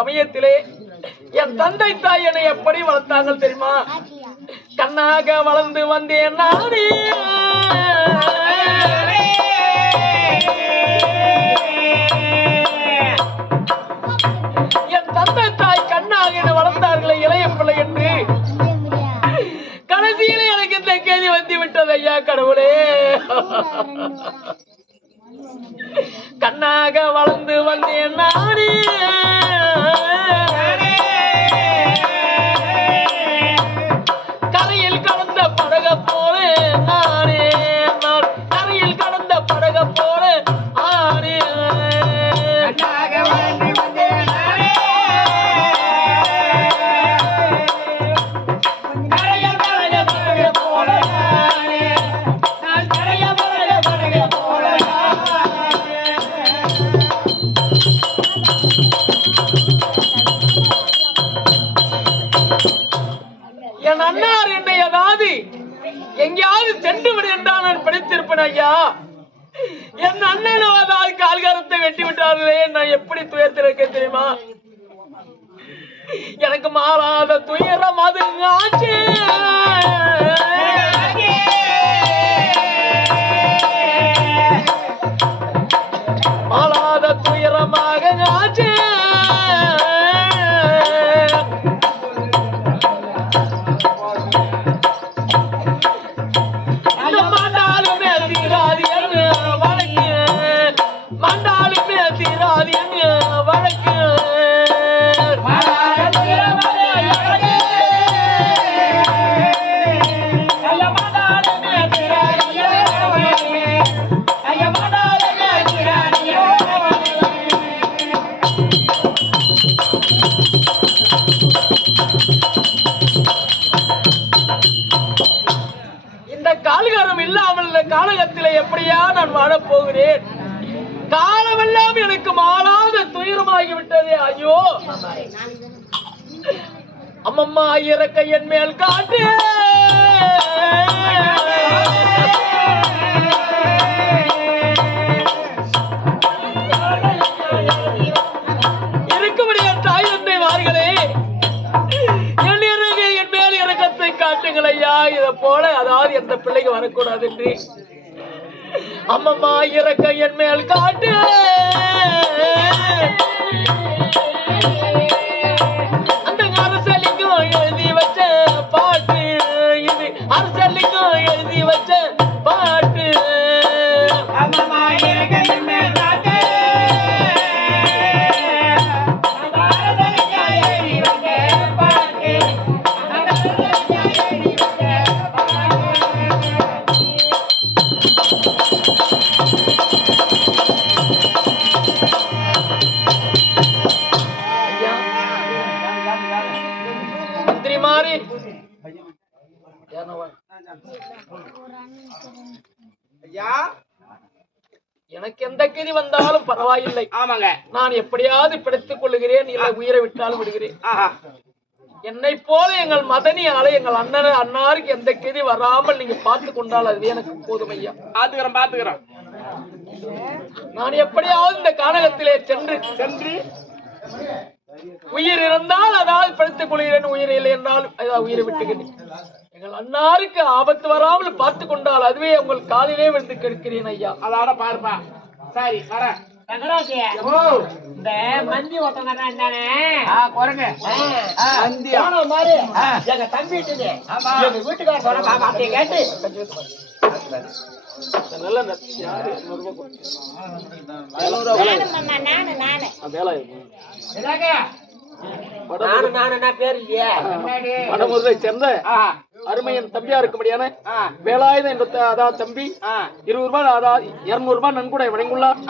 சமயத்திலே என் தந்தை தாய் என்னை எப்படி வளர்த்தாங்க தெரியுமா? கண்ணாக வளர்ந்து வந்தேன் நானே. என் தந்தை தாய் கண்ணாக என்னை வளர்த்தார்களே இளைய பிள்ளை என்று. கடைசியில எனக்கு இந்த கேள்வி வந்து விட்டது ஐயா கடவுளே. கண்ணாக வளர்ந்து வந்தேன் நானே. கரையில் கடந்த படக போல நானே. நான் கரையில் கடந்த படக போல ஆனே. என் அண்ணார் என்னை ஏதாவது எங்கேயாவது சென்று விடு என்றால் நான் படித்திருப்பேன் ஐயா. என் அண்ணன் அதாவது கால்காரத்தை வெட்டி விட்டார்களே, நான் எப்படி துயர்த்திருக்க தெரியுமா? எனக்கு மாறாத துயரம் அது ஆச்சு. மாறாத துயரமாக ஆச்சு. காலகாரம் இல்லாமல் இந்த காலகத்திலே எப்படியா நான் வாழப்போகிறேன்? காலமெல்லாம் எனக்கு மாறாத துயரமாகிவிட்டதே. ஐயோ அம்மம்மா இறக்க என் மேல் காட்டு. இருக்கும்படிய தாய் தந்தை வார்களே, காட்டுங்களையா. இதை போல அதாவது எந்த பிள்ளைக்கு வரக்கூடாது என்று அம்மம்மா இறக்க என் மேல் காட்டு. அந்த அரசலிங்கம் எழுதி வச்ச பாட்டு இது. அரசலிங்கம் எழுதி வச்ச பாட்டு. அம்மம்மா இறக்க என் மேல் காட்டு. எனக்கு எந்த கதி வந்தாலும் பரவாயில்லை. ஆமாங்க, நான் எப்படியாவது பிடித்துக் கொள்ளுகிறேன். இல்லை உயிரை விட்டாலும் விடுகிறேன். என்னை போல எங்கள் மதனி ஆலை எங்கள் அண்ணாருக்கு எந்த கதி வராமல் நீங்க பார்த்து கொண்டால் அது எனக்கு போதும் ஐயா. பாத்துக்கிறேன். நான் எப்படியாவது இந்த கானகத்திலே சென்று உயிர் இருந்தால் அதாவது பிடித்துக் கொள்கிறேன். உயிர் இல்லை என்றால் அதாவது உயிரை விட்டுகிறேன். எங்கள் அண்ணாருக்கு ஆபத்து வராமல் பார்த்து கொண்டால் அதுவே உங்கள் காலிலே விழுந்து கெடுக்கிறேன் ஐயா. அதான பாருப்பா. சரி வர இந்த மந்தி ஒட்டங்க தானே குரங்க எங்க தம்பி எங்க வீட்டுக்கார சொன்ன வார்த்தையை கேட்டு சேர்ந்த அருமையின் தம்பியா இருக்கும்படியான வேலாயுதம் என்ற அதாவது தம்பி 20 ரூபாய் அதாவது 200 ரூபாய் நன்கொடை வழங்குள்ளார்.